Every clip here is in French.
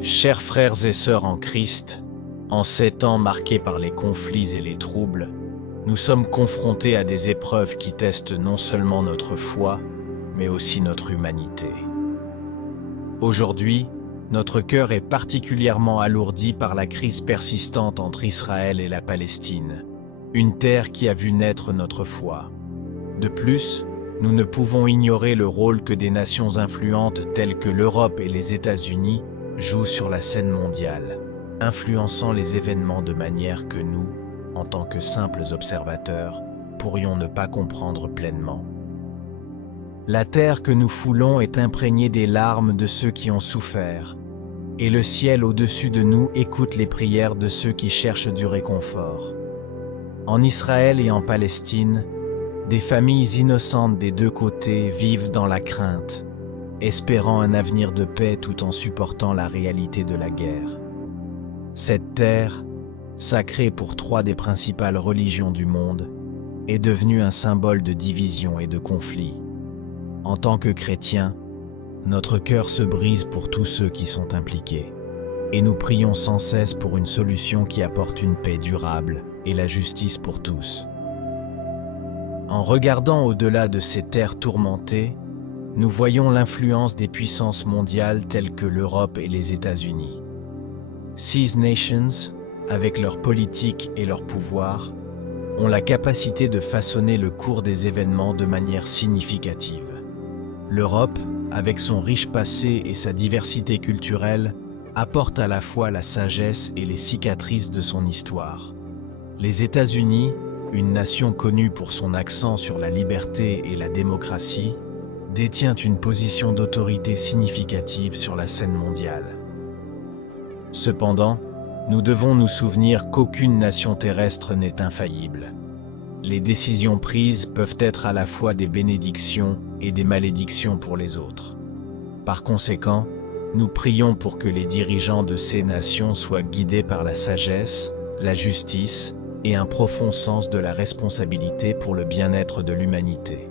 Chers frères et sœurs en Christ, en ces temps marqués par les conflits et les troubles, nous sommes confrontés à des épreuves qui testent non seulement notre foi, mais aussi notre humanité. Aujourd'hui, notre cœur est particulièrement alourdi par la crise persistante entre Israël et la Palestine, une terre qui a vu naître notre foi. De plus, nous ne pouvons ignorer le rôle que des nations influentes telles que l'Europe et les États-Unis jouent sur la scène mondiale, influençant les événements de manière que nous, en tant que simples observateurs, pourrions ne pas comprendre pleinement. La terre que nous foulons est imprégnée des larmes de ceux qui ont souffert, et le ciel au-dessus de nous écoute les prières de ceux qui cherchent du réconfort. En Israël et en Palestine, des familles innocentes des deux côtés vivent dans la crainte, espérant un avenir de paix tout en supportant la réalité de la guerre. Cette terre, sacrée pour trois des principales religions du monde, est devenue un symbole de division et de conflit. En tant que chrétiens, notre cœur se brise pour tous ceux qui sont impliqués, et nous prions sans cesse pour une solution qui apporte une paix durable et la justice pour tous. En regardant au-delà de ces terres tourmentées, nous voyons l'influence des puissances mondiales telles que l'Europe et les États-Unis. Ces nations, avec leur politique et leur pouvoir, ont la capacité de façonner le cours des événements de manière significative. L'Europe, avec son riche passé et sa diversité culturelle, apporte à la fois la sagesse et les cicatrices de son histoire. Les États-Unis, une nation connue pour son accent sur la liberté et la démocratie, détient une position d'autorité significative sur la scène mondiale. Cependant, nous devons nous souvenir qu'aucune nation terrestre n'est infaillible. Les décisions prises peuvent être à la fois des bénédictions et des malédictions pour les autres. Par conséquent, nous prions pour que les dirigeants de ces nations soient guidés par la sagesse, la justice et un profond sens de la responsabilité pour le bien-être de l'humanité.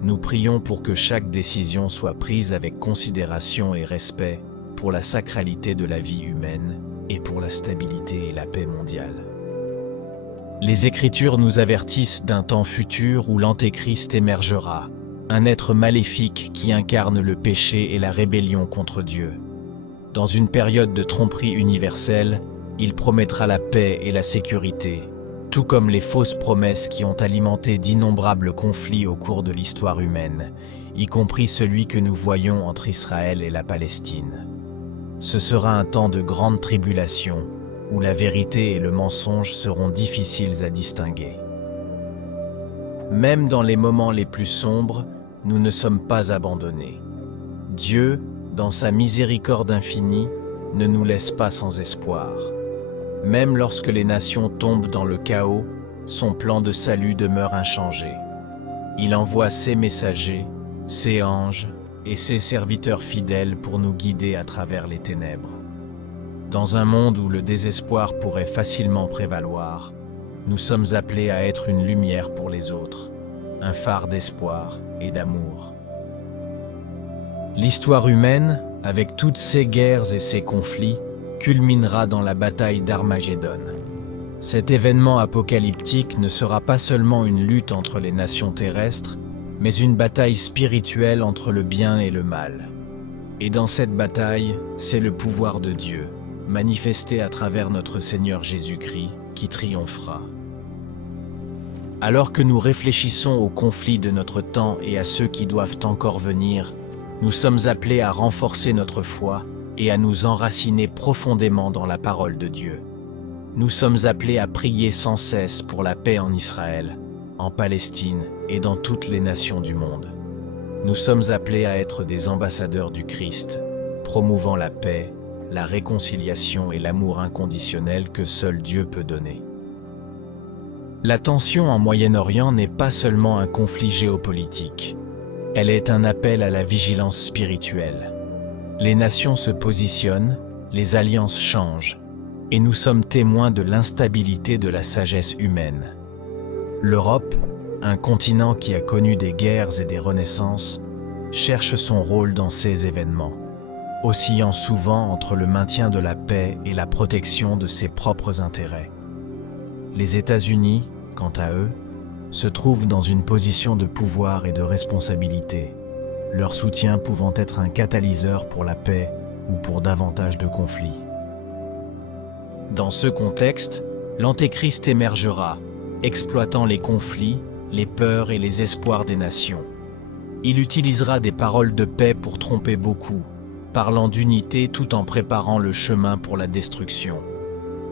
Nous prions pour que chaque décision soit prise avec considération et respect pour la sacralité de la vie humaine et pour la stabilité et la paix mondiale. Les Écritures nous avertissent d'un temps futur où l'Antéchrist émergera, un être maléfique qui incarne le péché et la rébellion contre Dieu. Dans une période de tromperie universelle, il promettra la paix et la sécurité, tout comme les fausses promesses qui ont alimenté d'innombrables conflits au cours de l'histoire humaine, y compris celui que nous voyons entre Israël et la Palestine. Ce sera un temps de grande tribulation, où la vérité et le mensonge seront difficiles à distinguer. Même dans les moments les plus sombres, nous ne sommes pas abandonnés. Dieu, dans sa miséricorde infinie, ne nous laisse pas sans espoir. Même lorsque les nations tombent dans le chaos, son plan de salut demeure inchangé. Il envoie ses messagers, ses anges et ses serviteurs fidèles pour nous guider à travers les ténèbres. Dans un monde où le désespoir pourrait facilement prévaloir, nous sommes appelés à être une lumière pour les autres, un phare d'espoir et d'amour. L'histoire humaine, avec toutes ses guerres et ses conflits, culminera dans la bataille d'Armagédon. Cet événement apocalyptique ne sera pas seulement une lutte entre les nations terrestres, mais une bataille spirituelle entre le bien et le mal. Et dans cette bataille, c'est le pouvoir de Dieu, manifesté à travers notre Seigneur Jésus-Christ, qui triomphera. Alors que nous réfléchissons aux conflits de notre temps et à ceux qui doivent encore venir, nous sommes appelés à renforcer notre foi et à nous enraciner profondément dans la parole de Dieu. Nous sommes appelés à prier sans cesse pour la paix en Israël, en Palestine et dans toutes les nations du monde. Nous sommes appelés à être des ambassadeurs du Christ, promouvant la paix, la réconciliation et l'amour inconditionnel que seul Dieu peut donner. La tension en Moyen-Orient n'est pas seulement un conflit géopolitique. Elle est un appel à la vigilance spirituelle. Les nations se positionnent, les alliances changent, et nous sommes témoins de l'instabilité de la sagesse humaine. L'Europe, un continent qui a connu des guerres et des renaissances, cherche son rôle dans ces événements. oscillant souvent entre le maintien de la paix et la protection de ses propres intérêts. Les États-Unis, quant à eux, se trouvent dans une position de pouvoir et de responsabilité, leur soutien pouvant être un catalyseur pour la paix ou pour davantage de conflits. Dans ce contexte, l'Antéchrist émergera, exploitant les conflits, les peurs et les espoirs des nations. Il utilisera des paroles de paix pour tromper beaucoup, parlant d'unité tout en préparant le chemin pour la destruction.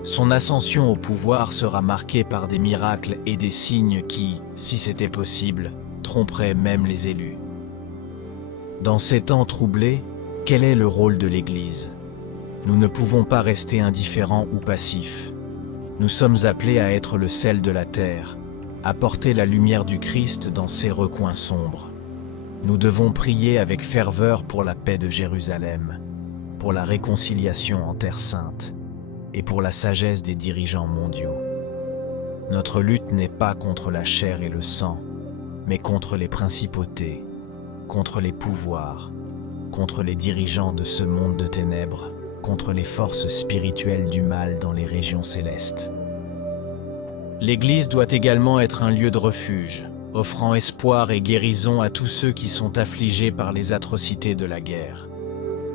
Son ascension au pouvoir sera marquée par des miracles et des signes qui, si c'était possible, tromperaient même les élus. Dans ces temps troublés, quel est le rôle de l'Église? Nous ne pouvons pas rester indifférents ou passifs. Nous sommes appelés à être le sel de la terre, à porter la lumière du Christ dans ces recoins sombres. Nous devons prier avec ferveur pour la paix de Jérusalem, pour la réconciliation en Terre Sainte et pour la sagesse des dirigeants mondiaux. Notre lutte n'est pas contre la chair et le sang, mais contre les principautés, contre les pouvoirs, contre les dirigeants de ce monde de ténèbres, contre les forces spirituelles du mal dans les régions célestes. L'Église doit également être un lieu de refuge, offrant espoir et guérison à tous ceux qui sont affligés par les atrocités de la guerre.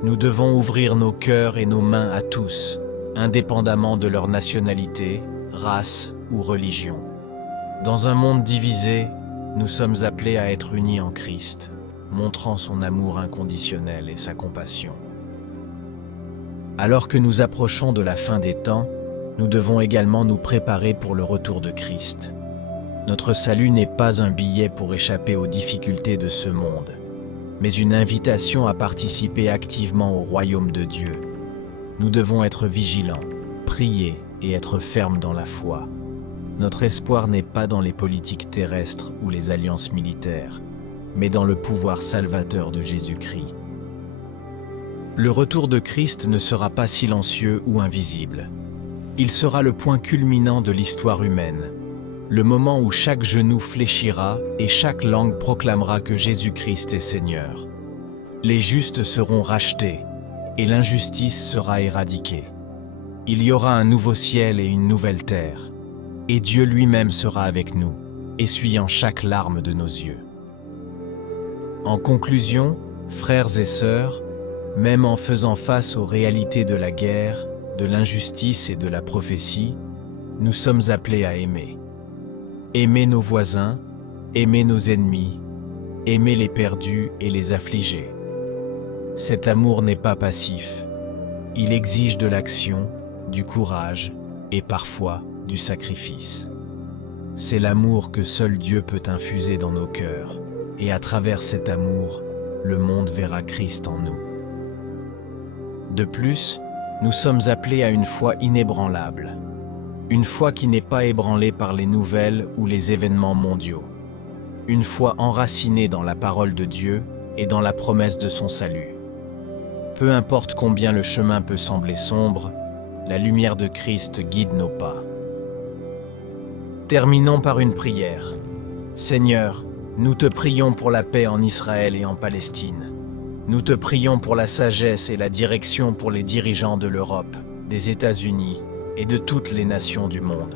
Nous devons ouvrir nos cœurs et nos mains à tous, indépendamment de leur nationalité, race ou religion. Dans un monde divisé, nous sommes appelés à être unis en Christ, montrant son amour inconditionnel et sa compassion. Alors que nous approchons de la fin des temps, nous devons également nous préparer pour le retour de Christ. Notre salut n'est pas un billet pour échapper aux difficultés de ce monde, mais une invitation à participer activement au royaume de Dieu. Nous devons être vigilants, prier et être fermes dans la foi. Notre espoir n'est pas dans les politiques terrestres ou les alliances militaires, mais dans le pouvoir salvateur de Jésus-Christ. Le retour de Christ ne sera pas silencieux ou invisible. Il sera le point culminant de l'histoire humaine, le moment où chaque genou fléchira et chaque langue proclamera que Jésus-Christ est Seigneur. Les justes seront rachetés et l'injustice sera éradiquée. Il y aura un nouveau ciel et une nouvelle terre, et Dieu lui-même sera avec nous, essuyant chaque larme de nos yeux. En conclusion, frères et sœurs, même en faisant face aux réalités de la guerre, de l'injustice et de la prophétie, nous sommes appelés à aimer. Aimer nos voisins, aimer nos ennemis, aimer les perdus et les affligés. Cet amour n'est pas passif. Il exige de l'action, du courage et parfois du sacrifice. C'est l'amour que seul Dieu peut infuser dans nos cœurs, et à travers cet amour, le monde verra Christ en nous. De plus, nous sommes appelés à une foi inébranlable, une foi qui n'est pas ébranlée par les nouvelles ou les événements mondiaux, une foi enracinée dans la parole de Dieu et dans la promesse de son salut. Peu importe combien le chemin peut sembler sombre, la lumière de Christ guide nos pas. Terminons par une prière. Seigneur, nous te prions pour la paix en Israël et en Palestine. Nous te prions pour la sagesse et la direction pour les dirigeants de l'Europe, des États-Unis et de toutes les nations du monde.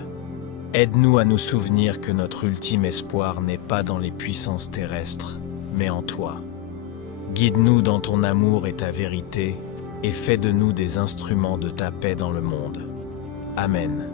Aide-nous à nous souvenir que notre ultime espoir n'est pas dans les puissances terrestres, mais en toi. Guide-nous dans ton amour et ta vérité, et fais de nous des instruments de ta paix dans le monde. Amen.